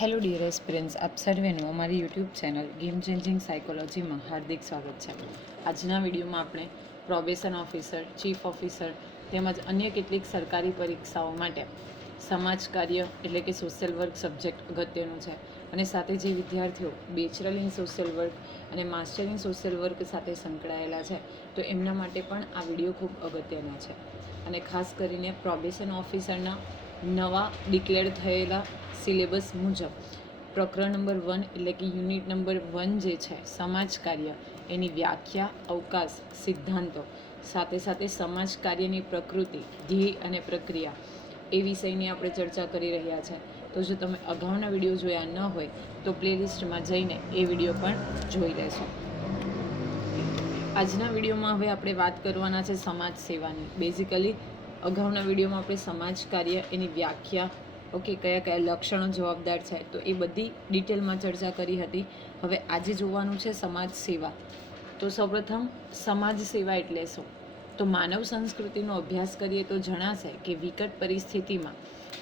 Hello dear aspirants આપ સર્વેનું અમારી યુટ્યુબ ચેનલ ગેમ ચેન્જિંગ સાયકોલોજીમાં હાર્દિક સ્વાગત છે. આજના વિડીયોમાં આપણે પ્રોબેશન ઓફિસર, ચીફ ઓફિસર તેમજ અન્ય કેટલીક સરકારી પરીક્ષાઓ માટે સમાજ કાર્ય એટલે કે સોશિયલ વર્ક સબ્જેક્ટ અગત્યનું છે. અને સાથે જે વિદ્યાર્થીઓ બેચરલ ઇન સોશિયલ વર્ક અને માસ્ટર ઇન સોશિયલ વર્ક સાથે સંકળાયેલા છે, તો એમના માટે પણ આ વીડિયો ખૂબ અગત્યનો છે. અને ખાસ કરીને પ્રોબેશન ઓફિસરના નવા ડિક્લેર થયેલા સિલેબસ મુજબ. પ્રકરણ નંબર વન એટલે કે યુનિટ નંબર વન જે છે, સમાજ કાર્ય. એની વ્યાખ્યા, અવકાશ, સિદ્ધાંતો. સાથે સાથે સમાજ કાર્યની પ્રકૃતિ, ધ્યેય અને પ્રક્રિયા. એ વિષયની આપણે ચર્ચા કરી રહ્યા છે. તો જો તમે અગાઉના વીડિયો જોયા ન હોય, તો પ્લેલિસ્ટમાં જઈને એ વીડિયો પણ જોઈ લેશો. આજના વિડીયોમાં હવે આપણે વાત કરવાના છે સમાજ સેવાની. બેઝિકલી અગાઉના વિડીયોમાં આપણે સમાજ કાર્ય એની વ્યાખ્યા, ઓકે, કયા કયા લક્ષણો જવાબદાર છે, તો એ બધી ડિટેલમાં ચર્ચા કરી હતી. હવે આજે જોવાનું છે સમાજ સેવા. તો સૌપ્રથમ, સમાજ સેવા એટલે શું? તો માનવ સંસ્કૃતિનો અભ્યાસ કરીએ તો જણાશે કે વિકટ પરિસ્થિતિમાં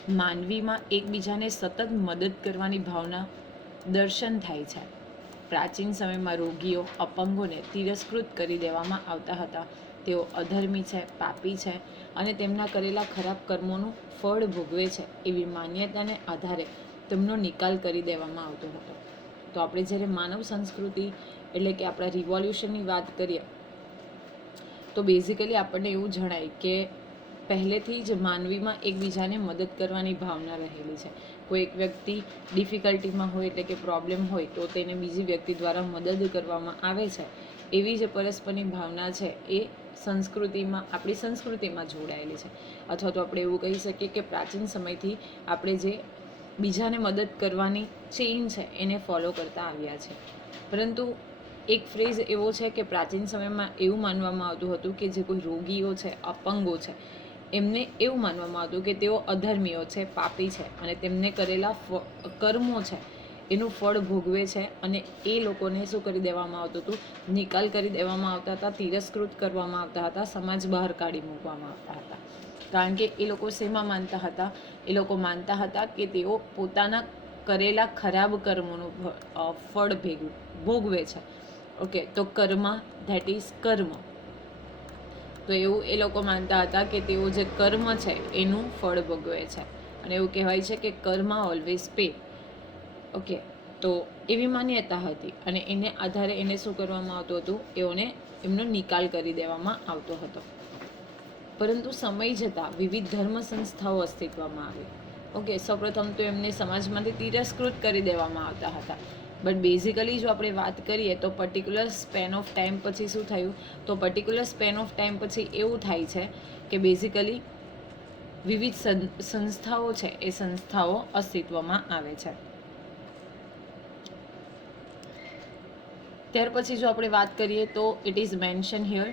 માનવીમાં એકબીજાને સતત મદદ કરવાની ભાવના દર્શન થાય છે. પ્રાચીન સમયમાં રોગીઓ, અપંગોને તિરસ્કૃત કરી દેવામાં આવતા હતા. તેઓ અધર્મી છે, પાપી છે અને તેમના કરેલા ખરાબ કર્મોનું ફળ ભોગવે છે એવી માન્યતાને આધારે તેમનો નિકાલ કરી દેવામાં આવતો હતો. તો આપણે જ્યારે માનવ સંસ્કૃતિ એટલે કે આપણા રિવોલ્યુશનની વાત કરીએ, તો બેઝિકલી આપણને એવું જણાય કે પહેલેથી જ માનવીમાં એકબીજાને મદદ કરવાની ભાવના રહેલી છે. કોઈ એક વ્યક્તિ ડિફિકલ્ટીમાં હોય એટલે કે પ્રોબ્લેમ હોય તો તેને બીજી વ્યક્તિ દ્વારા મદદ કરવામાં આવે છે. એવી જે પરસ્પરની ભાવના છે એ સંસ્કૃતિમાં, આપણી સંસ્કૃતિમાં જોડાયેલી છે. અથવા તો આપણે એવું કહી શકીએ કે પ્રાચીન સમયથી આપણે જે બીજાને મદદ કરવાની ચેઇન છે, એને ફોલો કરતા આવ્યા છે. પરંતુ એક ફ્રેઝ એવો છે કે પ્રાચીન સમયમાં એવું માનવામાં આવતું હતું કે જે કોઈ રોગીઓ છે, અપંગો છે, એમને એવું માનવામાં આવતું કે તેઓ અધર્મીઓ છે, પાપી છે અને તેમને કરેલા કર્મો છે. એનું ફળ ભોગવે છે અને એ લોકોને શું કરી દેવામાં આવતું હતું? નિકાલ કરી દેવામાં આવતા હતા, તિરસ્કૃત કરવામાં આવતા હતા, સમાજ બહાર કાઢી મૂકવામાં આવતા હતા. કારણ કે એ લોકો શેમાં માનતા હતા? એ લોકો માનતા હતા કે તેઓ પોતાના કરેલા ખરાબ કર્મોનું ફળ ભેગું, ભોગવે છે. ઓકે, તો કર્મ ધેટ ઇઝ કર્મ. તો એવું એ લોકો માનતા હતા કે તેઓ જે કર્મ છે, એનું ફળ ભોગવે છે. અને એવું કહેવાય છે કે કર્મ ઓલવેઝ પે ઓકે, તો એવી માન્યતા હતી અને એને આધારે એને શું કરવામાં આવતું હતું? એઓને એમનો નિકાલ કરી દેવામાં આવતો હતો. પરંતુ સમય જતાં વિવિધ ધર્મ સંસ્થાઓ અસ્તિત્વમાં આવી. ઓકે, સૌપ્રથમ તો એમને સમાજમાંથી તિરસ્કૃત કરી દેવામાં આવતા હતા. બટ બેઝિકલી જો આપણે વાત કરીએ તો પર્ટિક્યુલર સ્પેન ઓફ ટાઈમ પછી શું થયું? તો પર્ટિક્યુલર સ્પેન ઓફ ટાઈમ પછી એવું થાય છે કે બેઝિકલી વિવિધ સંસ્થાઓ છે એ સંસ્થાઓ અસ્તિત્વમાં આવે છે. ત્યાર પછી જો આપણે વાત કરીએ તો ઇટ ઇઝ મેન્શન હિયર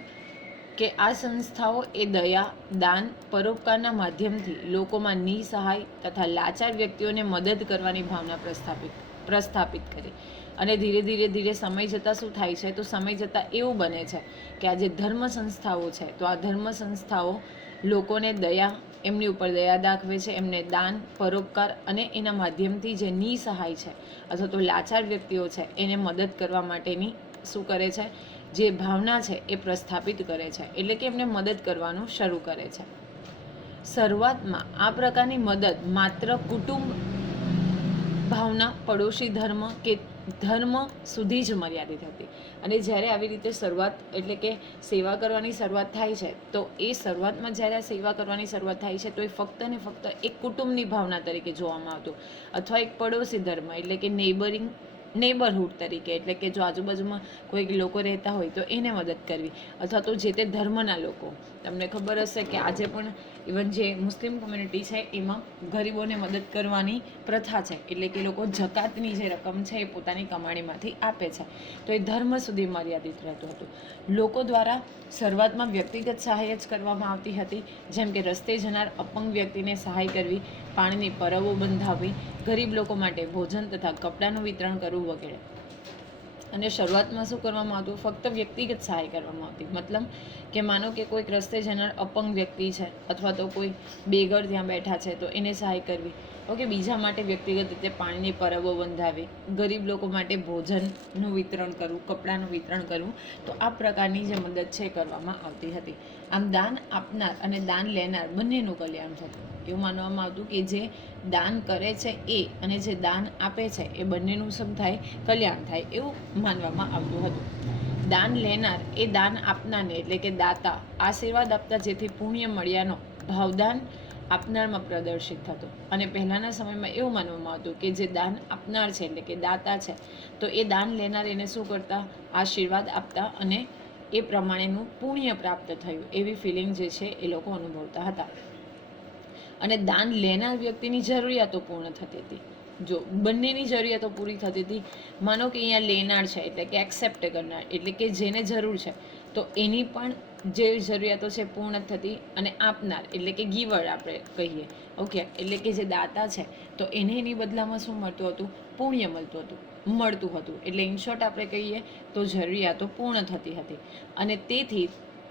કે આ સંસ્થાઓ એ દયા, દાન, પરોપકારના માધ્યમથી લોકોમાં નિસહાય તથા લાચાર વ્યક્તિઓને મદદ કરવાની ભાવના પ્રસ્થાપિત પ્રસ્થાપિત કરી. અને ધીરે ધીરે ધીરે સમય જતાં શું થાય છે? તો સમય જતાં એવું બને છે કે આ જે ધર્મ સંસ્થાઓ છે, તો આ ધર્મ સંસ્થાઓ લોકોને દયા એમની ઉપર દયા દાખવે છે, એમને દાન, પરોપકાર અને એના માધ્યમથી જે નિસહાય છે અથવા તો લાચાર વ્યક્તિઓ છે, એને મદદ કરવા માટેની શું કરે છે, જે ભાવના છે એ પ્રસ્થાપિત કરે છે. એટલે કે એમને મદદ કરવાનું શરૂ કરે છે. શરૂઆતમાં આ પ્રકારની મદદ માત્ર કુટુંબ ભાવના, પડોશી ધર્મ કે ધર્મ સુધી જ મર્યાદિત હતી. અને જ્યારે આવી રીતે શરૂઆત એટલે કે સેવા કરવાની શરૂઆત થાય છે, તો એ શરૂઆતમાં જ્યારે આ સેવા કરવાની શરૂઆત થાય છે, તો એ ફક્ત ને ફક્ત એક કુટુંબની ભાવના તરીકે જોવામાં આવતું. અથવા એક પડોશી ધર્મ એટલે કે નેબરિંગ નેબરહુડ તરીકે એટલે કે જો આજુબાજુમાં કોઈક લોકો રહેતા હોય તો એને મદદ કરવી. અથવા તો જે તે ધર્મના લોકો. તમને ખબર હશે કે આજે પણ ઇવન જે મુસ્લિમ કોમ્યુનિટી છે, એમાં ગરીબોને મદદ કરવાની પ્રથા છે. એટલે કે લોકો જકાતની જે રકમ છે, એ પોતાની કમાણીમાંથી આપે છે. તો એ ધર્મ સુધી મર્યાદિત રહેતું હતું. લોકો દ્વારા શરૂઆતમાં વ્યક્તિગત સહાય જ કરવામાં આવતી હતી. જેમ કે રસ્તે જનાર અપંગ વ્યક્તિને સહાય કરવી, પાણીની પરબો બંધાવવી, ગરીબ લોકો માટે ભોજન તથા કપડાનું વિતરણ કરવું વગેરે. અને શરૂઆતમાં શું કરવામાં આવતું? ફક્ત વ્યક્તિગત સહાય કરવામાં આવતી. મતલબ કે માનો કે કોઈક રસ્તે જનાર અપંગ વ્યક્તિ છે અથવા તો કોઈ બેગર ત્યાં બેઠા છે તો એને સહાય કરવી. ઓકે બીજા માટે વ્યક્તિગત રીતે પાણીની પરબો બંધાવી, ગરીબ લોકો માટે ભોજનનું વિતરણ કરવું, કપડાનું વિતરણ કરવું, તો આ પ્રકારની જે મદદ છે કરવામાં આવતી હતી. આમ દાન આપનાર અને દાન લેનાર બંનેનું કલ્યાણ થતું. એવું માનવામાં આવતું કે જે દાન કરે છે એ અને જે દાન આપે છે એ બંનેનું શું થાય, કલ્યાણ થાય એવું માનવામાં આવતું હતું. દાન લેનાર એ દાન આપનારને એટલે કે દાતા આશીર્વાદ આપતા જેથી પુણ્ય મળ્યાનો ભાવદાન આપનારમાં પ્રદર્શિત થતો. અને પહેલાંના સમયમાં એવું માનવામાં આવતું કે જે દાન આપનાર છે, એટલે કે દાતા છે, તો એ દાન લેનાર એને શું કરતા? આશીર્વાદ આપતા અને એ પ્રમાણેનું પુણ્ય પ્રાપ્ત થયું એવી ફિલિંગ જે છે એ લોકો અનુભવતા હતા. અને દાન લેનાર વ્યક્તિની જરૂરિયાતો પૂર્ણ થતી હતી. જો બંનેની જરૂરિયાતો પૂરી થતી હતી, માનો કે અહીંયા લેનાર છે, એટલે કે એક્સેપ્ટ કરનાર, એટલે કે જેને જરૂર છે તો એની પણ જે જરૂરિયાતો છે પૂર્ણ થતી અને આપનાર, એટલે કે ગીવર આપણે કહીએ. ઓકે, એટલે કે જે દાતા છે, તો એને એની બદલામાં શું મળતું હતું? પુણ્ય મળતું હતું. મળતું હતું. એટલે ઇન શોર્ટ આપણે કહીએ તો જરૂરિયાતો પૂર્ણ થતી હતી. અને તેથી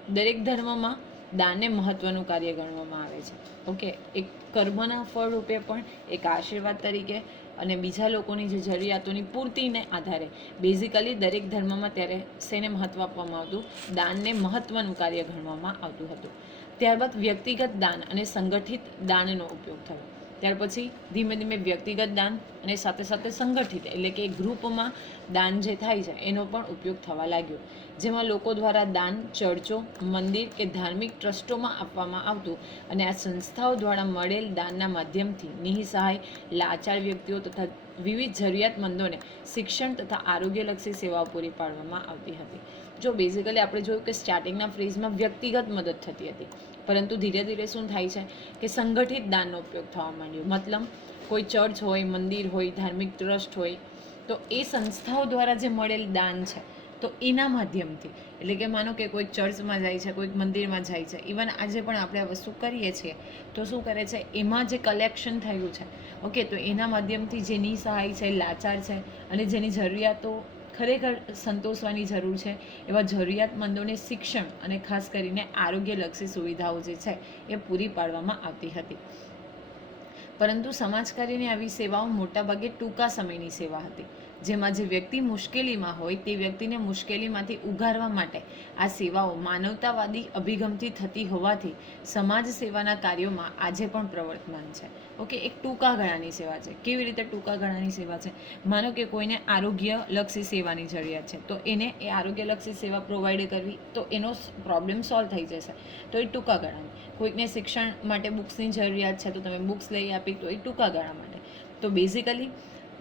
દરેક ધર્મમાં દાનને મહત્વનું કાર્ય ગણવામાં આવે છે. ઓકે, એક કર્મના ફળ રૂપે પણ એક આશીર્વાદ તરીકે અને બીજા લોકોની જે જરૂરિયાતોની પૂર્તિને આધારે બેઝિકલી દરેક ધર્મમાં ત્યારે શેને મહત્ત્વ આપવામાં આવતું? દાનને મહત્ત્વનું કાર્ય ગણવામાં આવતું હતું. ત્યારબાદ વ્યક્તિગત દાન અને સંગઠિત દાનનો ઉપયોગ થયો. ત્યાર પછી ધીમે ધીમે વ્યક્તિગત દાન અને સાથે સાથે સંગઠિત એટલે કે ગ્રુપમાં દાન જે થાય છે એનો પણ ઉપયોગ થવા લાગ્યો. જેમાં લોકો દ્વારા દાન, ચર્ચો, મંદિર કે ધાર્મિક ટ્રસ્ટોમાં આપવામાં આવતું અને આ સંસ્થાઓ દ્વારા મળેલ દાનના માધ્યમથી નિઃસહાય, લાચાર વ્યક્તિઓ તથા વિવિધ જરૂરિયાતમંદોને શિક્ષણ તથા આરોગ્યલક્ષી સેવાઓ પૂરી પાડવામાં આવતી હતી. જો બેઝિકલી આપણે જોયું કે સ્ટાર્ટિંગના ફેઝમાં વ્યક્તિગત મદદ થતી હતી, પરંતુ ધીરે ધીરે શું થાય છે કે સંગઠિત દાનનો ઉપયોગ થવા માંડ્યો. મતલબ કોઈ ચર્ચ હોય, મંદિર હોય, ધાર્મિક ટ્રસ્ટ હોય, તો એ સંસ્થાઓ દ્વારા જે મળેલ દાન છે તો એના માધ્યમથી. એટલે કે માનો કે કોઈ ચર્ચમાં જાય છે, કોઈક મંદિરમાં જાય છે ઇવન આજે પણ આપણે આ વસ્તુ કરીએ છીએ, તો શું કરે છે, એમાં જે કલેક્શન થયું છે, ઓકે, તો એના માધ્યમથી જે નિસહાય છે, લાચાર છે, અને જેની જરૂરિયાતો ખરેખર સંતોષવાની જરૂર છે, એવા જરૂરિયાતમંદોને શિક્ષણ અને ખાસ કરીને આરોગ્યલક્ષી સુવિધાઓ જે છે, એ પૂરી પાડવામાં આવતી હતી. પરંતુ સમાજકારીની આવી સેવાઓ મોટાભાગે ટૂંકા સમયની સેવા હતી. જેમાં જે વ્યક્તિ મુશ્કેલીમાં હોય તે વ્યક્તિને મુશ્કેલીમાંથી ઉગારવા માટે આ સેવાઓ માનવતાવાદી અભિગમથી થતી હોવાથી સમાજ સેવાના કાર્યોમાં આજે પણ પ્રવર્તમાન છે. ઓકે, એક ટૂંકા ગાળાની સેવા છે. કેવી રીતે ટૂંકા ગાળાની સેવા છે? માનો કે કોઈને આરોગ્યલક્ષી સેવાની જરૂરિયાત છે, તો એને એ આરોગ્યલક્ષી સેવા પ્રોવાઈડ કરવી, તો એનો પ્રોબ્લેમ સોલ્વ થઈ જશે. તો એ ટૂંકા ગાળાની કોઈકને શિક્ષણ માટે બુક્સની જરૂરિયાત છે, તો તમે બુક્સ લઈ આપી, તો એ ટૂંકા ગાળા માટે. તો બેઝિકલી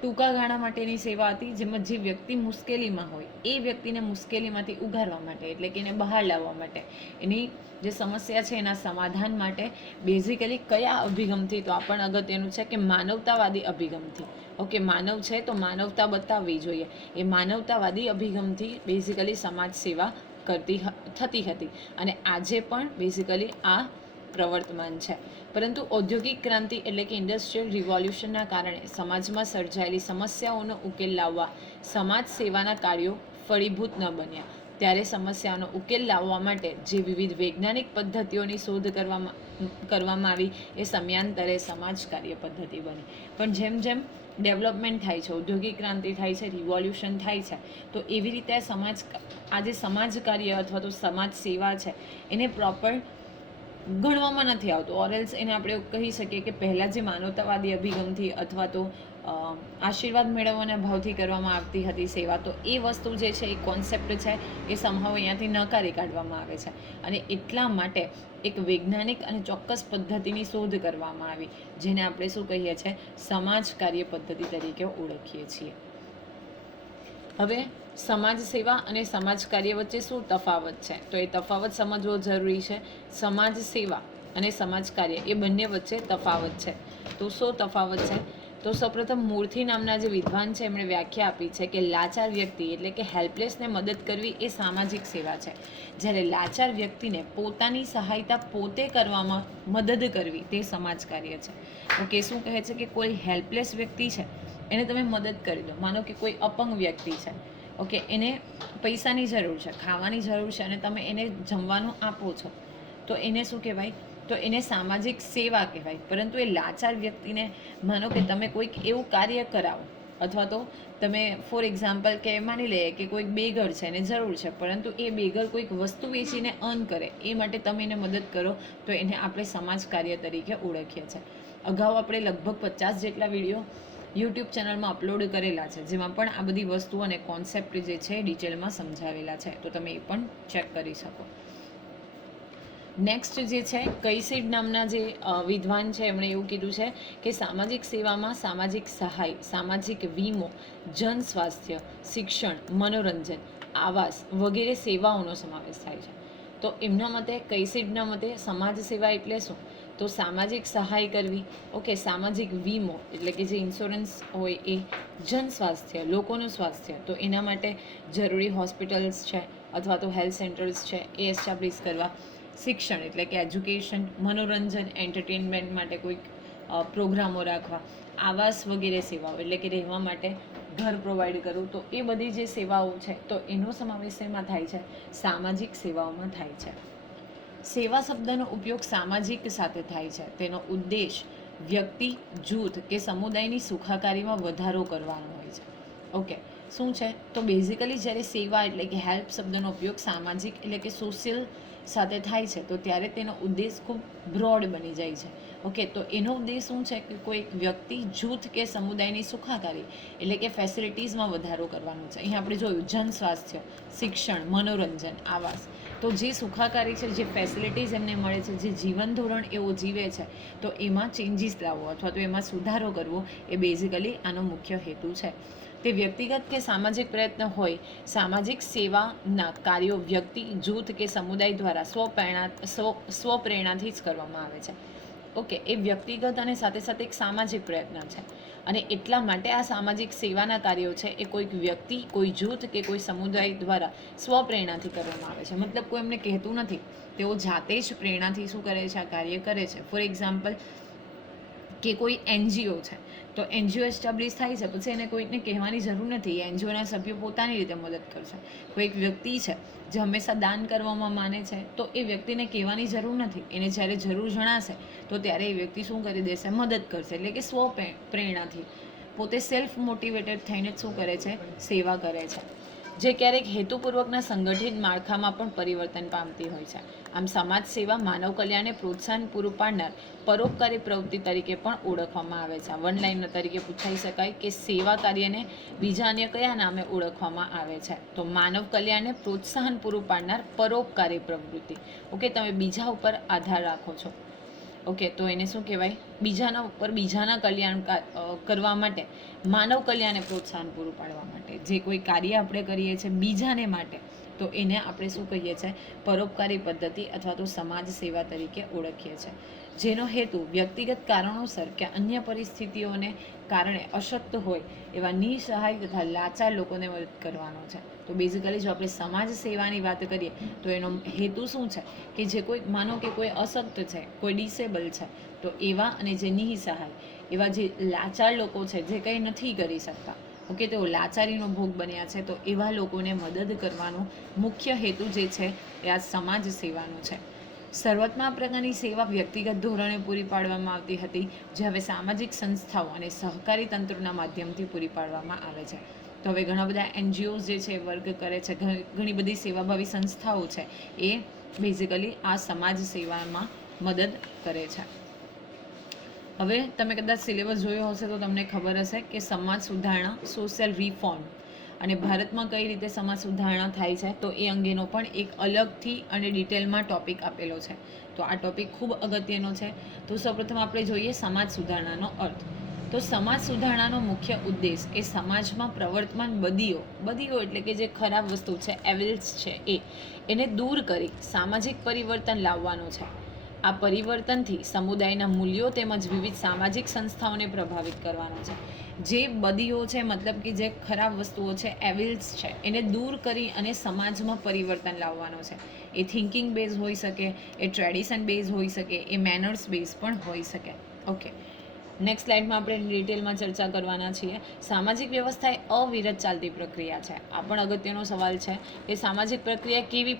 ટૂંકા ગાળા માટેની સેવા હતી, જેમાં જે વ્યક્તિ મુશ્કેલીમાં હોય, એ વ્યક્તિને મુશ્કેલીમાંથી ઉગારવા માટે, એટલે કે એને બહાર લાવવા માટે. એની જે સમસ્યા છે, એના સમાધાન માટે બેઝિકલી કયા અભિગમથી, તો આ પણ અગત્યનું છે કે માનવતાવાદી અભિગમથી. ઓકે, માનવ છે, તો માનવતા બતાવવી જોઈએ. એ માનવતાવાદી અભિગમથી બેઝિકલી સમાજ સેવા કરતી થતી હતી. અને આજે પણ બેઝિકલી આ પ્રવર્તમાન છે. પરંતુ ઔદ્યોગિક ક્રાંતિ એટલે કે ઇન્ડસ્ટ્રીયલ રિવોલ્યુશનના કારણે સમાજમાં સર્જાયેલી સમસ્યાઓનો ઉકેલ લાવવા સમાજ સેવાના કાર્યો ફળીભૂત ન બન્યા. ત્યારે સમસ્યાનો ઉકેલ લાવવા માટે જે વિવિધ વૈજ્ઞાનિક પદ્ધતિઓની શોધ કરવામાં કરવામાં આવી એ સમયાંતરે સમાજ કાર્ય પદ્ધતિ બની. પણ જેમ જેમ ડેવલપમેન્ટ થાય છે, ઔદ્યોગિક ક્રાંતિ થાય છે રિવોલ્યુશન થાય છે, તો એવી રીતે સમાજ આજે સમાજ કાર્ય અથવા તો સમાજ સેવા છે, એને પ્રોપર ગણવામાં નથી આવતું. ઓરેલ્સ એને આપણે કહી શકીએ કે પહેલાં જે માનવતાવાદી અભિગમથી અથવા તો આશીર્વાદ મેળવવાના ભાવથી કરવામાં આવતી હતી સેવા, તો એ વસ્તુ જે છે, એ કોન્સેપ્ટ છે, એ સંભાવ અહીંયાથી નકારી કાઢવામાં આવે છે. અને એટલા માટે એક વૈજ્ઞાનિક અને ચોક્કસ પદ્ધતિની શોધ કરવામાં આવી, જેને આપણે શું કહીએ છીએ? સમાજ કાર્ય પદ્ધતિ તરીકે ઓળખીએ છીએ. હવે સમાજ સેવા અને સમાજ કાર્ય વચ્ચે શું તફાવત છે? તો એ તફાવત સમજવો જરૂરી છે. સમાજ સેવા અને સમાજ કાર્ય એ બંને વચ્ચે તફાવત છે. તો શું તફાવત છે? તો સૌપ્રથમ મૂર્તિ નામના જે વિદ્વાન છે, એમણે વ્યાખ્યા આપી છે કે લાચાર વ્યક્તિ એટલે કે હેલ્પલેસને મદદ કરવી એ સામાજિક સેવા છે. જ્યારે લાચાર વ્યક્તિને પોતાની સહાયતા પોતે કરવામાં મદદ કરવી તે સમાજ કાર્ય છે. ઓકે, શું કહે છે કે કોઈ હેલ્પલેસ વ્યક્તિ છે એને તમે મદદ કરી દો. માનો કે કોઈ અપંગ વ્યક્તિ છે, ઓકે, એને પૈસાની જરૂર છે, ખાવાની જરૂર છે અને તમે એને જમવાનું આપો છો, તો એને શું કહેવાય? તો એને સામાજિક સેવા કહેવાય. પરંતુ એ લાચાર વ્યક્તિને, માનો કે તમે કોઈક એવું કાર્ય કરાવો, અથવા તો તમે, ફોર એક્ઝામ્પલ કે માની લઈએ કે કોઈક બેગર છે એને જરૂર છે, પરંતુ એ બેગર કોઈક વસ્તુ વેચીને અર્ન કરે, એ માટે તમે એને મદદ કરો, તો એને આપણે સમાજ કાર્ય તરીકે ઓળખીએ છીએ. અગાઉ આપણે લગભગ પચાસ જેટલા વીડિયો યુટ્યુબ ચેનલમાં અપલોડ કરેલા છે, જેમાં પણ આ બધી વસ્તુઓ અને કોન્સેપ્ટ જે છે ડિટેલમાં સમજાવેલા છે, તો તમે એ પણ ચેક કરી શકો. નેક્સ્ટ જે છે, કૈસીડ નામના જે વિદ્વાન છે, એમણે એવું કીધું છે કે સામાજિક સેવામાં સામાજિક સહાય, સામાજિક વીમો, જન સ્વાસ્થ્ય, શિક્ષણ, મનોરંજન, આવાસ વગેરે સેવાઓનો સમાવેશ થાય છે. તો એમના મતે, કૈસીડના મતે સમાજ સેવા એટલે શું? તો સામાજિક સહાય કરવી ઓકે સામાજિક વીમો એટલે કે જે ઇન્સ્યોરન્સ હોય એ જન સ્વાસ્થ્ય, લોકોનું સ્વાસ્થ્ય, તો એના માટે જરૂરી હોસ્પિટલ્સ છે અથવા તો હેલ્થ સેન્ટર્સ છે એ એસ્ટાબ્લિશ કરવા. શિક્ષણ એટલે કે એજ્યુકેશન મનોરંજન એન્ટરટેનમેન્ટ માટે કોઈક પ્રોગ્રામો રાખવા. આવાસ વગેરે સેવાઓ એટલે કે રહેવા માટે ઘર પ્રોવાઈડ કરવું, તો એ બધી જે સેવાઓ છે, તો એનો સમાવેશ એમાં થાય છે, સામાજિક સેવાઓમાં થાય છે. સેવા શબ્દનો ઉપયોગ સામાજિક સાથે થાય છે. તેનો ઉદ્દેશ વ્યક્તિ, જૂથ કે સમુદાયની સુખાકારીમાં વધારો કરવાનો હોય છે. ઓકે શું છે? તો બેઝિકલી જ્યારે સેવા એટલે કે હેલ્પ શબ્દનો ઉપયોગ સામાજિક એટલે કે સોશિયલ સાથે થાય છે, તો ત્યારે તેનો ઉદ્દેશ ખૂબ બ્રોડ બની જાય છે. ઓકે તો એનો ઉદ્દેશ શું છે કે કોઈ વ્યક્તિ જૂથ કે સમુદાયની સુખાકારી, એટલે કે ફેસિલિટીઝમાં વધારો કરવાનો છે. અહીં આપણે જોયું, જન સ્વાસ્થ્ય, શિક્ષણ, મનોરંજન, આવાસ. તો જે સુખાકારી છે, જે ફેસિલિટીઝ એમને મળે છે, જે જીવન ધોરણ એવો જીવે છે, તો એમાં ચેન્જીસ લાવવો અથવા તો એમાં સુધારો કરવો એ બેઝિકલી આનો મુખ્ય હેતુ છે. તે વ્યક્તિગત કે સામાજિક પ્રયત્ન હોય, સામાજિક સેવાના કાર્યો વ્યક્તિ, જૂથ કે સમુદાય દ્વારા સ્વપ્રેરણા સ્વ, સ્વપ્રેરણાથી જ કરવામાં આવે છે. ઓકે, એ વ્યક્તિગત અને સાથે સાથે એક સામાજિક પ્રયત્ન છે. અને એટલા માટે આ સામાજિક સેવાના કાર્યો છે, એ કોઈક વ્યક્તિ, કોઈ જૂથ કે કોઈ સમુદાય દ્વારા સ્વપ્રેરણાથી કરવામાં આવે છે. મતલબ કોઈ એમને કહેતું નથી. તેઓ જાતે જ પ્રેરણાથી શું કરે છે, આ કાર્ય કરે છે. ફોર એક્ઝામ્પલ કે કોઈ એનજીઓ છે. તો એનજીઓ એસ્ટાબ્લિશ થાય છે, પછી એને કોઈને કહેવાની જરૂર નથી. એનજીઓના સભ્યો પોતાની રીતે મદદ કરશે. કોઈ એક વ્યક્તિ છે, જે હંમેશા દાન કરવામાં માને છે, તો એ વ્યક્તિને કહેવાની જરૂર નથી. એને જ્યારે જરૂર જણાશે, તો ત્યારે એ વ્યક્તિ શું કરી દેશે? મદદ કરશે. એટલે કે સ્વ પ્રેરણાથી. પોતે સેલ્ફ મોટિવેટેડ થઈને શું કરે છે? સેવા કરે છે. જે ક્યારેક હેતુપૂર્વકના સંગઠિત માળખામાં પણ પરિવર્તન પામતી હોય છે. આમ સમાજ સેવા માનવ કલ્યાણને પ્રોત્સાહન પૂરું પાડનાર પરોપકારી પ્રવૃત્તિ તરીકે પણ ઓળખવામાં આવે છે. વન લાઇન તરીકે પૂછાઈ શકાય કે સેવા કાર્યને બીજા અન્ય કયા નામે ઓળખવામાં આવે છે. તો માનવ કલ્યાણને પ્રોત્સાહન પૂરું પાડનાર પરોપકારી પ્રવૃત્તિ. ઓકે, તમે બીજા ઉપર આધાર રાખો છો. ઓકે તો એને શું કહેવાય? બીજાના ઉપર બીજાના કલ્યાણ કરવા માટે, માનવ કલ્યાણને પ્રોત્સાહન પૂરું પાડવા માટે, જે કોઈ કાર્ય આપણે કરીએ છીએ બીજાને માટે તો એને આપણે શું કહીએ છીએ? પરોપકારી પદ્ધતિ અથવા તો સમાજ સેવા તરીકે ઓળખીએ છીએ. જેનો હેતુ વ્યક્તિગત કારણોસર કે અન્ય પરિસ્થિતિઓને કારણે અશક્ત હોય એવા નિસહાય તથા લાચાર લોકોને મદદ કરવાનો છે. તો બેઝિકલી જો આપણે સમાજ સેવાની વાત કરીએ, તો એનો હેતુ શું છે? કે જે કોઈ, માનો કે કોઈ અશક્ત છે, કોઈ ડિસેબલ છે, તો એવા અને જે નિસહાય, એવા જે લાચાર લોકો છે, જે કંઈ નથી કરી શકતા ઓકે તેઓ લાચારીનો ભોગ બન્યા છે, તો એવા લોકોને મદદ કરવાનો મુખ્ય હેતુ જે છે, એ આ સમાજ સેવાનો છે. શરૂઆતમાં આ પ્રકારની સેવા વ્યક્તિગત ધોરણે પૂરી પાડવામાં આવતી હતી, જે હવે સામાજિક સંસ્થાઓ અને સહકારી તંત્રના માધ્યમથી પૂરી પાડવામાં આવે છે. તો હવે ઘણા બધા એનજીઓઝ જે છે વર્ક કરે છે ઘણી બધી સેવાભાવી સંસ્થાઓ છે, એ બેઝિકલી આ સમાજ સેવામાં મદદ કરે છે. હવે તમે કદાચ સિલેબસ જોયો હશે તો તમને ખબર હશે કે સમાજ સુધારણા સોશિયલ રિફોર્મ અને ભારતમાં કઈ રીતે સમાજ સુધારણા થાય છે તો એ અંગેનો પણ એક અલગથી અને ડિટેલમાં ટોપિક આપેલો છે. તો આ ટોપિક ખૂબ અગત્યનો છે. તો સૌપ્રથમ આપણે જોઈએ સમાજ સુધારણાનો અર્થ. તો સમાજ સુધારણાનો મુખ્ય ઉદ્દેશ એ સમાજમાં પ્રવર્તમાન બદીઓ બદીઓ એટલે કે જે ખરાબ વસ્તુ છે એવિલ્સ છે એ, એને દૂર કરી સામાજિક પરિવર્તન લાવવાનો છે. આ પરિવર્તનથી સમુદાયના મૂલ્યો તેમજ વિવિધ સામાજિક સંસ્થાઓને પ્રભાવિત કરવાનો છે. જે બદીઓ છે, મતલબ કે જે ખરાબ વસ્તુઓ છે એવિલ્સ છે, એને દૂર કરી અને સમાજમાં પરિવર્તન લાવવાનો છે. એ થિંકિંગ બેઝ હોઈ શકે, એ ટ્રેડિશન બેઝ હોઈ શકે, એ મેનર્સ બેઝ પણ હોઈ શકે. ઓકે નેક્સ્ટ સ્લાઇડમાં આપણે ડિટેલમાં ચર્ચા કરવાના છીએ. સામાજિક વ્યવસ્થા એ અવિરત ચાલતી પ્રક્રિયા છે. આ પણ અગત્યનો સવાલ છે કે સામાજિક પ્રક્રિયા કેવી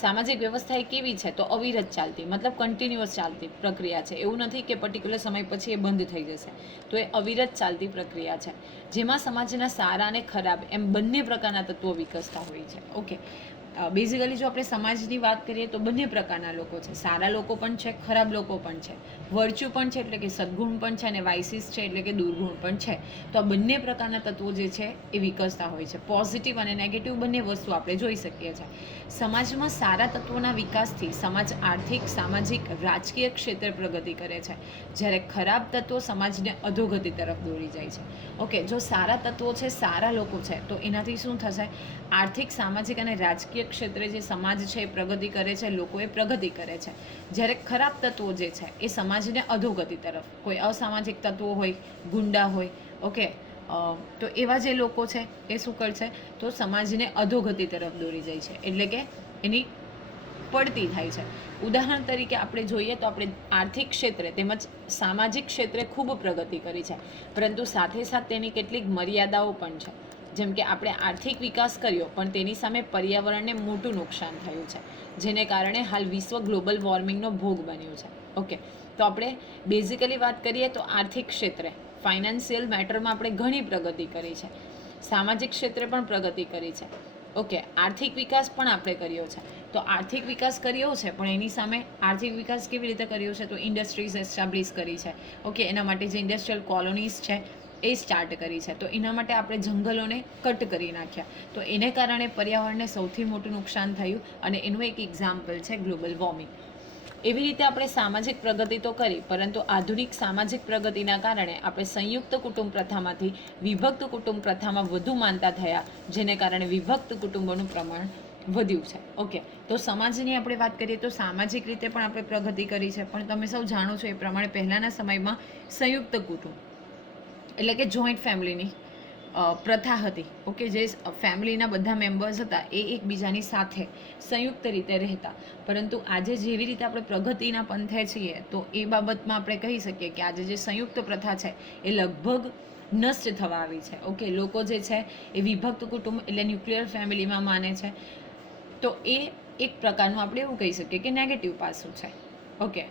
સામાજિક વ્યવસ્થા એ કેવી છે? તો અવિરત ચાલતી, મતલબ કન્ટિન્યુઅસ ચાલતી પ્રક્રિયા છે. એવું નથી કે પર્ટિક્યુલર સમય પછી એ બંધ થઈ જશે. તો એ અવિરત ચાલતી પ્રક્રિયા છે. જેમાં સમાજના સારા અને ખરાબ એમ બંને પ્રકારના તત્વો વિકસતા હોય છે. ઓકે બેઝિકલી જો આપણે સમાજની વાત કરીએ તો બંને પ્રકારના લોકો છે. સારા લોકો પણ છે, ખરાબ લોકો પણ છે. વર્ચ્યુ પણ છે એટલે કે સદગુણ પણ છે અને વાઇસીસ છે એટલે કે દુર્ગુણ પણ છે. તો આ બંને પ્રકારના તત્વો જે છે એ વિકસતા હોય છે. પોઝિટિવ અને નેગેટિવ બંને વસ્તુ આપણે જોઈ શકીએ છીએ. સમાજમાં સારા તત્વોના વિકાસથી સમાજ આર્થિક, સામાજિક, રાજકીય ક્ષેત્રે પ્રગતિ કરે છે. જ્યારે ખરાબ તત્વો સમાજને અધોગતિ તરફ દોરી જાય છે. ઓકે જો સારા તત્વો છે, સારા લોકો છે, તો એનાથી શું થશે? આર્થિક, સામાજિક અને રાજકીય ક્ષેત્રે જે સમાજ છે એ પ્રગતિ કરે છે લોકો એ પ્રગતિ કરે છે. જ્યારે ખરાબ તત્વો જે છે, એ સમાજને અધોગતિ તરફ, કોઈ અસામાજિક તત્વો હોય, ગુંડા હોય, ઓકે તો એવા જે લોકો છે, એ શું કરશે? તો સમાજને અધોગતિ તરફ દોરી જાય છે. એટલે કે એની પડતી થાય છે. ઉદાહરણ તરીકે આપણે જોઈએ તો આપણે આર્થિક ક્ષેત્રે તેમજ સામાજિક ક્ષેત્રે ખૂબ પ્રગતિ કરી છે. પરંતુ સાથે સાથે તેની કેટલીક મર્યાદાઓ પણ છે. જેમ કે આપણે આર્થિક વિકાસ કર્યો, પણ તેની સામે પર્યાવરણને મોટું નુકસાન થયું છે, જેને કારણે હાલ વિશ્વ ગ્લોબલ વોર્મિંગનો ભોગ બન્યું છે. ઓકે, તો આપણે બેઝિકલી વાત કરીએ તો આર્થિક ક્ષેત્રે. ફાઇનાન્શિયલ મેટરમાં આપણે ઘણી પ્રગતિ કરી છે. સામાજિક ક્ષેત્રે પણ પ્રગતિ કરી છે. ઓકે, આર્થિક વિકાસ પણ આપણે કર્યો છે. તો આર્થિક વિકાસ કર્યો છે, પણ એની સામે આર્થિક વિકાસ કેવી રીતે કર્યો છે? તો ઇન્ડસ્ટ્રીઝ એસ્ટાબ્લિશ કરી છે. ઓકે, એના માટે જે ઇન્ડસ્ટ્રીયલ કોલોનીઝ છે એ સ્ટાર્ટ કરી છે. તો એના માટે આપણે જંગલોને કટ કરી નાખ્યા. તો એને કારણે પર્યાવરણને સૌથી મોટું નુકસાન થયું અને એનું એક એક્ઝામ્પલ છે ગ્લોબલ વોર્મિંગ એવી રીતે આપણે સામાજિક પ્રગતિ તો કરી, પરંતુ આધુનિક સામાજિક પ્રગતિના કારણે આપણે સંયુક્ત કુટુંબ પ્રથામાંથી વિભક્ત કુટુંબ પ્રથામાં વધુ માનતા થયા, જેને કારણે વિભક્ત કુટુંબોનું પ્રમાણ વધ્યું છે. ઓકે તો સમાજની આપણે વાત કરીએ તો સામાજિક રીતે પણ આપણે પ્રગતિ કરી છે, પણ તમે સૌ જાણો છો એ પ્રમાણે પહેલાંના સમયમાં સંયુક્ત કુટુંબ એટલે કે જોઈન્ટ ફેમિલીની પ્રથા હતી. ઓકે, જે ફેમિલીના બધા મેમ્બર્સ હતા, એ એકબીજાની સાથે સંયુક્ત રીતે રહેતા. પરંતુ આજે જેવી રીતે આપણે પ્રગતિના પંથે છીએ, તો એ બાબતમાં આપણે કહી શકીએ કે આજે જે સંયુક્ત પ્રથા છે, એ લગભગ નષ્ટ થવા આવી છે. ઓકે, લોકો જે છે, એ વિભક્ત કુટુંબ એટલે ન્યુક્લિયર ફેમિલીમાં માને છે. તો એ એક પ્રકારનું આપણે એવું કહી શકીએ કે નેગેટિવ પાસું છે. ઓકે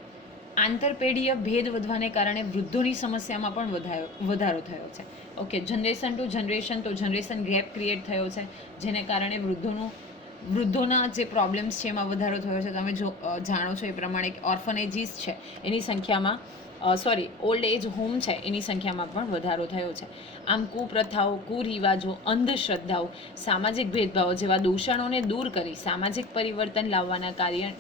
આંતરપેઢીય ભેદ વધવાને કારણે વૃદ્ધોની સમસ્યામાં પણ વધારો વધારો થયો છે. ઓકે જનરેશન ટુ જનરેશન તો જનરેશન ગેપ ક્રિએટ થયો છે, જેને કારણે વૃદ્ધોનું, વૃદ્ધોના જે પ્રોબ્લેમ્સ છે એમાં વધારો થયો છે. તમે જો જાણો છો એ પ્રમાણે ઓર્ફનેજીસ છે, એની સંખ્યામાં સોરી ઓલ્ડ એજ હોમ છે, એની સંખ્યામાં પણ વધારો થયો છે. આમ કુપ્રથાઓ, કુરિવાજો, અંધશ્રદ્ધાઓ, સામાજિક ભેદભાવો જેવા દૂષણોને દૂર કરી સામાજિક પરિવર્તન લાવવાના કાર્ય,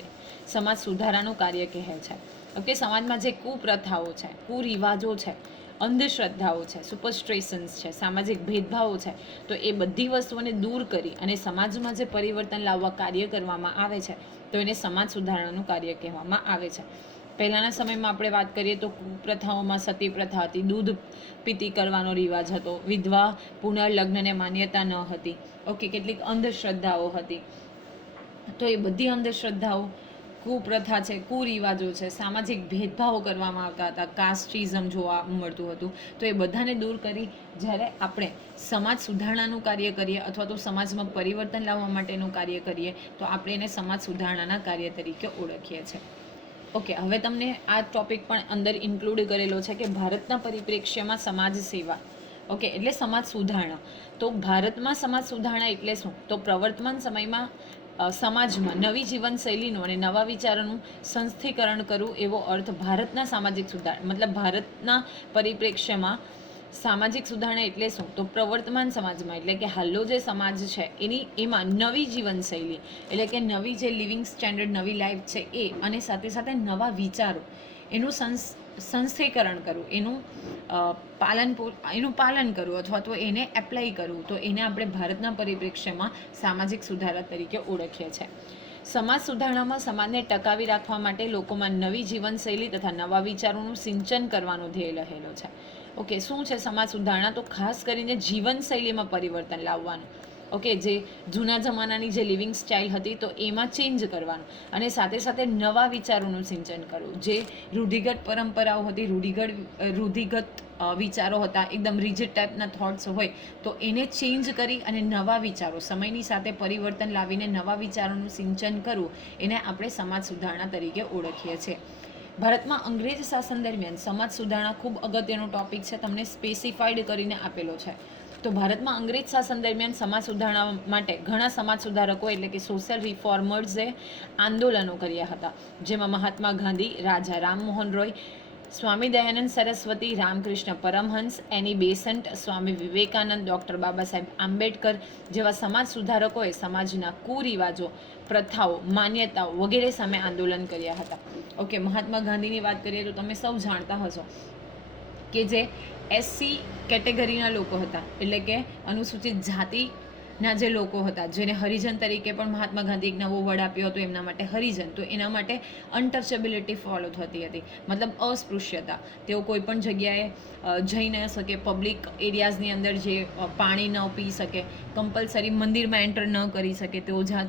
સમાજ સુધારાનું કાર્ય કહે છે. ઓકે સમાજમાં જે કુપ્રથાઓ છે, કુરિવાજો છે, અંધશ્રદ્ધાઓ છે સુપરસ્ટ્રેશન્સ છે, સામાજિક ભેદભાવો છે, તો એ બધી વસ્તુઓને દૂર કરી અને સમાજમાં જે પરિવર્તન લાવવા કાર્ય કરવામાં આવે છે, તો એને સમાજ સુધારણાનું કાર્ય કહેવામાં આવે છે. પહેલાંના સમયમાં આપણે વાત કરીએ તો કુપ્રથાઓમાં સતી પ્રથા હતી, દૂધ પીતી કરવાનો રિવાજ હતો, વિધવા પુનર્લગ્નને માન્યતા ન હતી, ઓકે, કેટલીક અંધશ્રદ્ધાઓ હતી. તો એ બધી અંધશ્રદ્ધાઓ કુપ્રથા છે, કુરિવાજો છે, સામાજિક ભેદભાવો કરવામાં આવતા હતા, કાસ્ટિઝમ જોવા મળતું હતું. તો એ બધાને દૂર કરી જ્યારે આપણે સમાજ સુધારણાનું કાર્ય કરીએ અથવા તો સમાજમાં પરિવર્તન લાવવા માટેનું કાર્ય કરીએ, તો આપણે એને સમાજ સુધારણાના કાર્ય તરીકે ઓળખીએ છીએ. ઓકે, હવે તમને આ ટોપિક પણ અંદર ઇન્ક્લુડ કરેલો છે કે ભારતના પરિપ્રેક્ષ્યમાં સમાજ સેવા. ઓકે, એટલે સમાજ સુધારણા. તો ભારતમાં સમાજ સુધારણા એટલે શું? તો પ્રવર્તમાન સમયમાં સમાજમાં નવી જીવનશૈલીનું અને નવા વિચારોનું સંસ્થીકરણ કરવું એવો અર્થ ભારતના સામાજિક સુધાર, મતલબ ભારતના પરિપ્રેક્ષ્યમાં સામાજિક સુધારણા એટલે શું? તો પ્રવર્તમાન સમાજમાં, એટલે કે હાલનો જે સમાજ છે, એની, એમાં નવી જીવનશૈલી, એટલે કે નવી જે લિવિંગ સ્ટેન્ડર્ડ, નવી લાઈફ છે એ, અને સાથે સાથે નવા વિચારો, એનું સંસ સંસ્થીકરણ કરવું, એનું પાલન એનું પાલન કરવું અથવા તો એને એપ્લાય કરવું, તો એને આપણે ભારતના પરિપ્રેક્ષ્યમાં સામાજિક સુધારા તરીકે ઓળખીએ છીએ. સમાજ સુધારણામાં સમાજને ટકાવી રાખવા માટે લોકોમાં નવી જીવનશૈલી તથા નવા વિચારોનું સિંચન કરવાનો ધ્યેય રહેલો છે. ઓકે, શું છે સમાજ સુધારણા? તો ખાસ કરીને જીવનશૈલીમાં પરિવર્તન લાવવાનું. ઓકે, જે જૂના જમાનાની જે લિવિંગ સ્ટાઇલ હતી તો એમાં ચેન્જ કરવાનું. અને સાથે સાથે નવા વિચારોનું સિંચન કરવું. જે રૂઢિગત પરંપરાઓ હતી, રૂઢિગત રૂઢિગત વિચારો હતા, એકદમ રિજિડ ટાઈપના થોટ્સ હોય, તો એને ચેન્જ કરી અને નવા વિચારો, સમયની સાથે પરિવર્તન લાવીને નવા વિચારોનું સિંચન કરવું, એને આપણે સમાજ સુધારણા તરીકે ઓળખીએ છીએ. ભારતમાં અંગ્રેજ શાસન દરમિયાન સમાજ સુધારણા ખૂબ અગત્યનો ટોપિક છે, તમને સ્પેસિફાઈડ કરીને આપેલો છે. તો ભારતમાં અંગ્રેજ શાસન દરમિયાન સમાજ સુધારણા માટે ઘણા સમાજ સુધારકો એટલે કે સોશિયલ રિફોર્મર્સે આંદોલનો કર્યા હતા. જેમાં Mahatma Gandhi, Raja Rammohan Roy, Swami Dayanand Saraswati, Ramakrishna Paramhans, Annie. Besant Swami Vivekanand, doctor Baba Saheb Ambedkar જેવા સમાજ સુધારકોએ સમાજના કુરિવાજો, પ્રથાઓ, માન્યતાઓ વગેરે સામે આંદોલન કર્યા હતા. ઓકે મહાત્મા ગાંધીની વાત કરીએ તો તમે સૌ જાણતા હશો કે જે એસસી કેટેગરીના લોકો હતા. એટલે કે અનુસૂચિત જાતિના જે લોકો હતા, જેને હરિજન તરીકે પણ મહાત્મા ગાંધી એક નવો વડ આપ્યો હતો, એમના માટે હરિજન. તો એના માટે અનટચેબિલિટી ફોલો થતી હતી. મતલબ અસ્પૃશ્યતા. તેઓ કોઈ પણ જગ્યાએ જઈ ન શકે પબ્લિક એરિયાઝની અંદર જે પાણી ન પી શકે કમ્પલસરી મંદિરમાં એન્ટર ન કરી શકે, તેઓ જ્યાં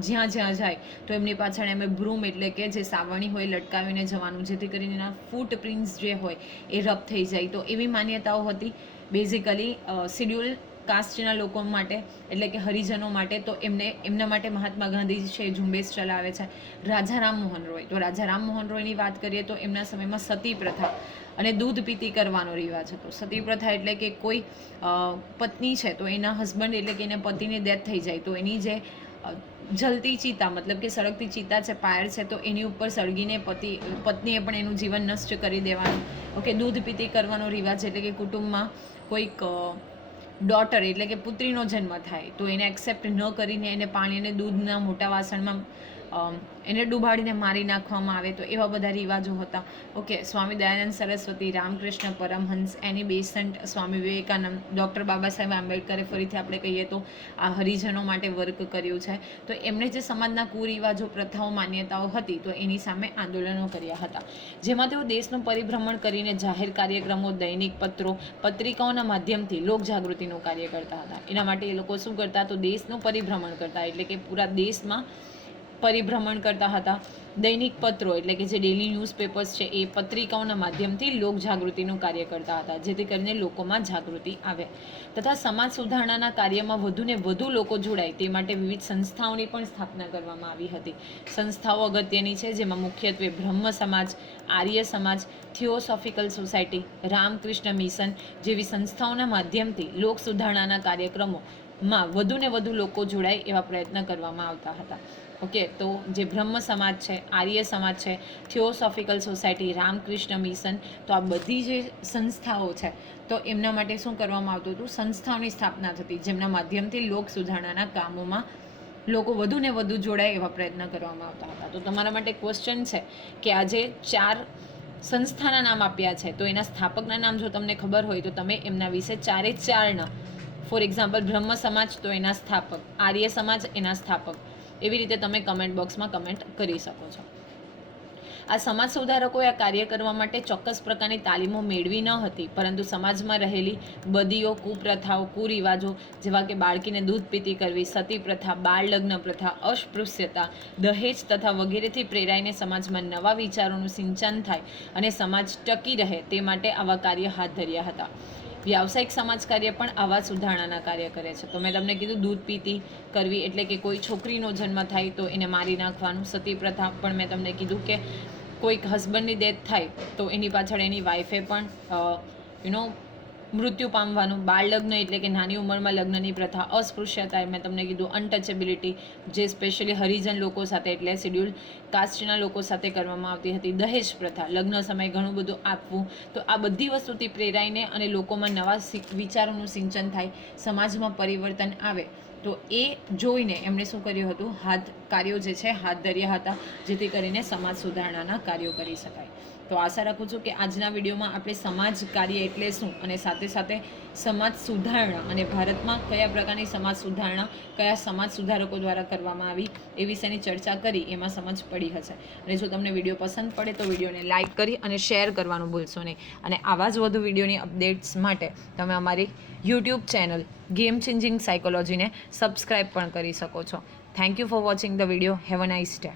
જ્યાં જ્યાં જાય, તો એમની પાછળ એમને બ્રૂમ એટલે કે જે સાવણી હોય, લટકાવીને જવાનું, જેથી કરીને એના ફૂટ પ્રિન્ટ્સ જે હોય, એ રબ થઈ જાય. તો એવી માન્યતાઓ હતી. બેઝિકલી શિડ્યુલ કાસ્ટના લોકો માટે, એટલે કે હરિજનો માટે, તો એમને, એમના માટે મહાત્મા ગાંધી છે ઝુંબેશ ચલાવે છે. રાજા રામમોહન રોય. તો રાજા રામમોહન રોયની વાત કરીએ તો એમના સમયમાં સતી પ્રથા અને દૂધ પીતી કરવાનો રિવાજ હતો. સતી પ્રથા એટલે કે કોઈ પત્ની છે તો એના હસબન્ડ એટલે કે એના પતિની ડેથ થઈ જાય. તો એની જે જલતી ચિતા, મતલબ કે સળગતી ચિતા છે પાયર છે, તો એની ઉપર સળગીને પતિ, પત્નીએ પણ એનું જીવન નષ્ટ કરી દેવાનું. ઓકે, દૂધ પીતી કરવાનો રિવાજ એટલે કે કુટુંબમાં કોઈક ડોટર એટલે કે પુત્રીનો જન્મ થાય, તો એને એક્સેપ્ટ ન કરીને એને પાણી અને દૂધના મોટા વાસણમાં એને ડૂબાડીને મારી નાખવામાં આવે તો એવા બધા રિવાજો હતા. Okay, Swami Dayanand Saraswati, Ramakrishna Paramhans, Annie Besant Swami Vivekanand, doctor Baba Saheb આંબેડકરે ફરીથી આપણે કહીએ તો આ હરિજનો માટે વર્ક કર્યું છે. તો એમણે જે સમાજના કુરિવાજો પ્રથાઓ, માન્યતાઓ હતી તો એની સામે આંદોલનો કર્યા હતા. જેમાં તેઓ દેશનું પરિભ્રમણ કરીને જાહેર કાર્યક્રમો, દૈનિક પત્રો, પત્રિકાઓના માધ્યમથી લોકજાગૃતિનું કાર્ય કરતા હતા. એના માટે એ લોકો શું કરતા તો દેશનું પરિભ્રમણ કરતા, એટલે કે પૂરા દેશમાં પરિભ્રમણ કરતા હતા. દૈનિક પત્રો એટલે કે જે ડેલી ન્યૂઝપેપર્સ છે એ પત્રિકાઓના માધ્યમથી લોક જાગૃતિનું કાર્ય કરતા હતા, જેથી કરીને લોકોમાં જાગૃતિ આવે. તથા સમાજ સુધારણાના કાર્યમાં વધુને વધુ લોકો જોડાય તે માટે વિવિધ સંસ્થાઓની પણ સ્થાપના કરવામાં આવી હતી. સંસ્થાઓ અગત્યની છે, જેમાં મુખ્યત્વે બ્રહ્મ સમાજ, Arya Samaj, theosophical society, Ramakrishna mission જેવી સંસ્થાઓના માધ્યમથી લોક સુધારણાના કાર્યક્રમોમાં વધુને વધુ લોકો જોડાય એવા પ્રયત્ન કરવામાં આવતા હતા. ઓકે, તો જે બ્રહ્મ સમાજ છે, આર્ય સમાજ છે થિયોસોફિકલ સોસાયટી રામકૃષ્ણ મિશન, તો આ બધી જે સંસ્થાઓ છે, તો એમના માટે શું કરવામાં આવતું હતું? સંસ્થાઓની સ્થાપના થતી, જેમના માધ્યમથી લોક સુધારણાના કામોમાં લોકો વધુ ને વધુ જોડાય એવા પ્રયત્ન કરવામાં આવતા હતા. તો તમારા માટે ક્વેશ્ચન છે કે આજે ચાર સંસ્થાના નામ આપ્યા છે, તો એના સ્થાપકના નામ જો તમને ખબર હોય, તો તમે એમના વિશે ચારે ચારના ફોર એક્ઝામ્પલ બ્રહ્મ સમાજ તો એના સ્થાપક, આર્ય સમાજ એના સ્થાપક એવી રીતે તમે કમેન્ટ બોક્સમાં કમેન્ટ કરી શકો છો. આ સમાજ સુધારકોએ આ કાર્ય કરવા માટે ચોક્કસ પ્રકારની તાલીમો મેળવી ન હતી, પરંતુ સમાજમાં રહેલી બદીઓ, કુપ્રથાઓ, કુરિવાજો જેવા કે બાળકીને દૂધ પીતી કરવી, સતી પ્રથા, બાળ લગ્ન પ્રથા, અસ્પૃશ્યતા, દહેજ તથા વગેરેથી પ્રેરાઈને સમાજમાં નવા વિચારોનું સિંચન થાય અને સમાજ ટકી રહે તે માટે આવા કાર્ય હાથ ધર્યા હતા. વ્યાવસાયિક સમાજ કાર્ય પણ આવા સુધારણાના કાર્ય કરે છે. તો મેં તમને કીધું, દૂધ પીતી કરવી એટલે કે કોઈ છોકરીનો જન્મ થાય તો એને મારી નાખવાનું. સતી પ્રથા પણ મેં તમને કીધું કે કોઈક હસબન્ડની ડેથ થાય તો એની પાછળ એની વાઈફે પણ યુ નો મૃત્યુ પામવાનું બાળ લગ્ન એટલે કે નાની ઉંમરમાં લગ્નની પ્રથા અસ્પૃશ્યતા મેં તમને કીધું અનટચેબિલિટી જે સ્પેશિયલી હરિજન લોકો સાથે એટલે શિડ્યુલ કાસ્ટના લોકો સાથે કરવામાં આવતી હતી. દહેજ પ્રથા, લગ્ન સમયે ઘણું બધું આપવું. તો આ બધી વસ્તુથી પ્રેરાઈને અને લોકોમાં નવા વિચારોનું સિંચન થાય, સમાજમાં પરિવર્તન આવે. તો એ જોઈને એમણે શું કર્યું હતું? હાથ કાર્યો જે છે, હાથ ધર્યા હતા, જેથી કરીને સમાજ સુધારણાના કાર્યો કરી શકાય. તો આશા રાખું છું કે આજના વિડીયોમાં આપણે સમાજ કાર્ય એટલે શું? અને સાથે સાથે સમાજ સુધારણા અને ભારતમાં કયા પ્રકારની સમાજ સુધારણા, કયા સમાજ સુધારકો દ્વારા કરવામાં આવી, એ વિશેની ચર્ચા કરી, એમાં સમજ પડી હશે. અને જો તમને વીડિયો પસંદ પડે તો વિડીયોને લાઇક કરી અને શેર કરવાનું ભૂલશો નહીં. અને આવા જ વધુ વિડીયોની અપડેટ્સ માટે તમે અમારી યુટ્યુબ ચેનલ ગેમ ચેન્જિંગ સાયકોલોજીને સબસ્ક્રાઈબ પણ કરી શકો છો. Thank you for watching the video. Have a nice day.